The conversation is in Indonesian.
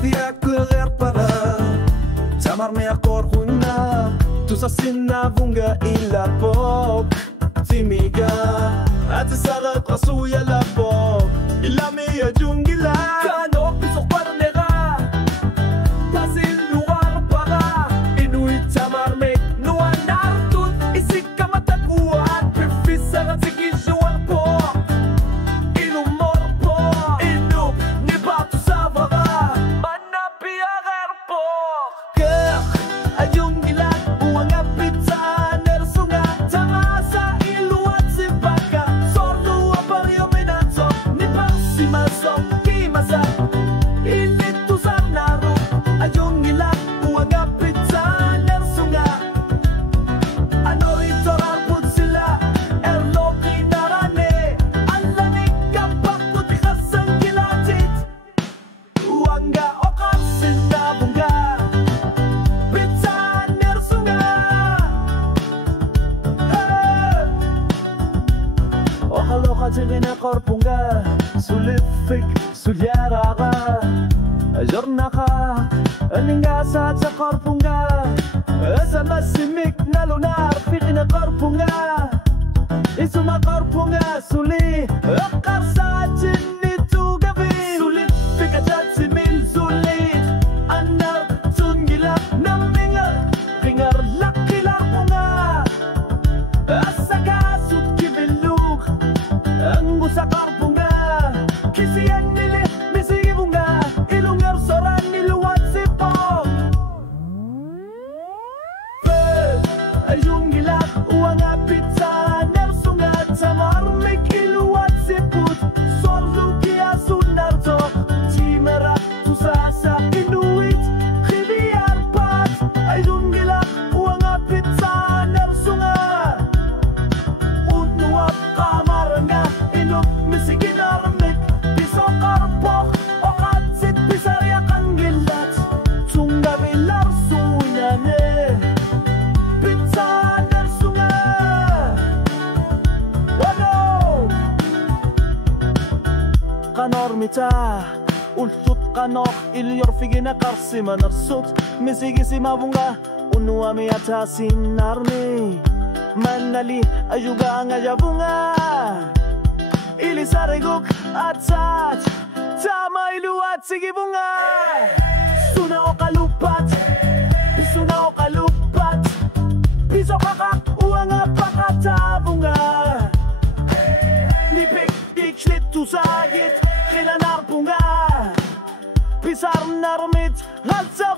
Fiakuler para Tamar me acorjuna Tu sasina vunga ila pop Timiga Ate sagat rasuya la pop Ilami ya jungila Kano pisok para nega Tasil luar para Inuit tamar me Nuan nartut Isik kamatakuan Pifis sagat sikisuan pop Inumor pop Inu Nibatu savara Manapi agar pop Kek Ayung gila Uang apita Nersunga Tamasa iluat sipaka Sordu apario minato Nipasi masok Kimasa Ilitu sarnaru Ayung gila Uang apita Nersunga Anori torarbut sila Erloki narane Alanik kampak Puti khasang gilatit Uangga okar sinabunga Pizza nersunga Okaloka jigina korpunga Sulifik sulyaraga Jornaka Aninga sa korpunga Asa masimik na lunar Fikina korpunga Isuma korpunga Suli Akar sa jinitu gabi Sulit Fikajat simil sulit Anar tunggila Namingar Ringar lakilar punga Asa kasut kibilug Ang usa korpunga Kisiyan nili Misigi bunga Ilungar soran niluwat sipong Ayung gilak uang pizza nersunga tamar mekiluat siput sorlu kia sunarto timera tusasa inuit khibiar pat ayung gilak uang pizza nersunga utnuap kamaranga inuk misigin armik pisokar pok okat sit pisarya kangilat tunga bilar sunyane Pizza nersunga Wano Kanor mita Ulsut kanok Ilyor figina karsima narsut Misigi simabunga Unua miyata sinarmi Manali ayuga ngayabunga Ilisariguk atat Tama iluat sige bunga Suna o kalupat Isuna o kalupat Piso kakak uang apakatabunga Nipik iklit tusagit Kilanar bunga Pisar narmit Halsa